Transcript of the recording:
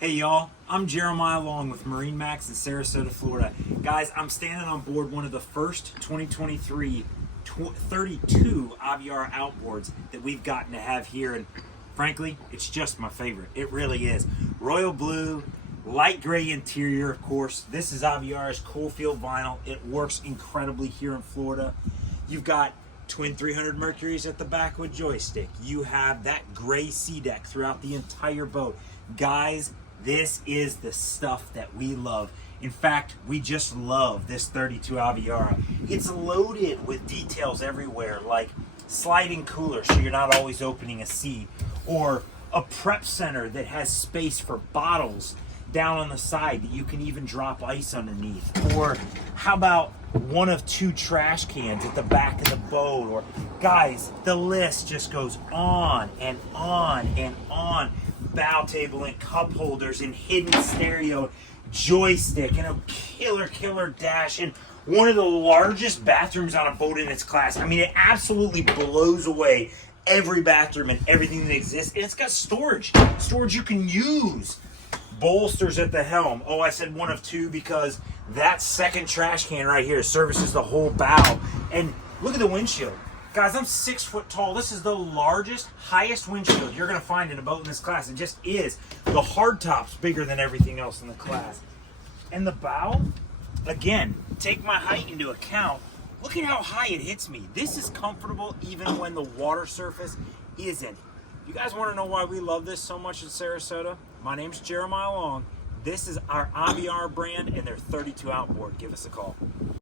Hey y'all, I'm Jeremiah Long with MarineMax in Sarasota, Florida. Guys, I'm standing on board one of the first 2023 32 Aviara outboards that we've gotten to have here, and frankly, it's just my favorite. It really is. Royal blue, light gray interior, of course. This is Aviara's Coalfield vinyl. It works incredibly here in Florida. You've got twin 300 Mercuries at the back with joystick. You have that gray sea deck throughout the entire boat. Guys, this is the stuff that we love. In fact, we just love this 32 Aviara. It's loaded with details everywhere, like sliding cooler so you're not always opening a seat, or a prep center that has space for bottles down on the side that you can even drop ice underneath. Or how about one of two trash cans at the back of the boat? Or guys, the list just goes on and on and on. Bow table and cup holders and hidden stereo, joystick, and a killer dash, and one of the largest bathrooms on a boat in its class. I mean, it absolutely blows away every bathroom and everything that exists. And it's got storage you can use. Bolsters at the helm. Oh, I said one of two because that second trash can right here services the whole bow. And look at the windshield. Guys, I'm 6 foot tall. This is the largest, highest windshield you're going to find in a boat in this class. It just is. The hardtop's bigger than everything else in the class. And the bow, again, take my height into account. Look at how high it hits me. This is comfortable even when the water surface isn't. You guys want to know why we love this so much in Sarasota? My name's Jeremiah Long. This is our Aviara brand and their 32 outboard. Give us a call.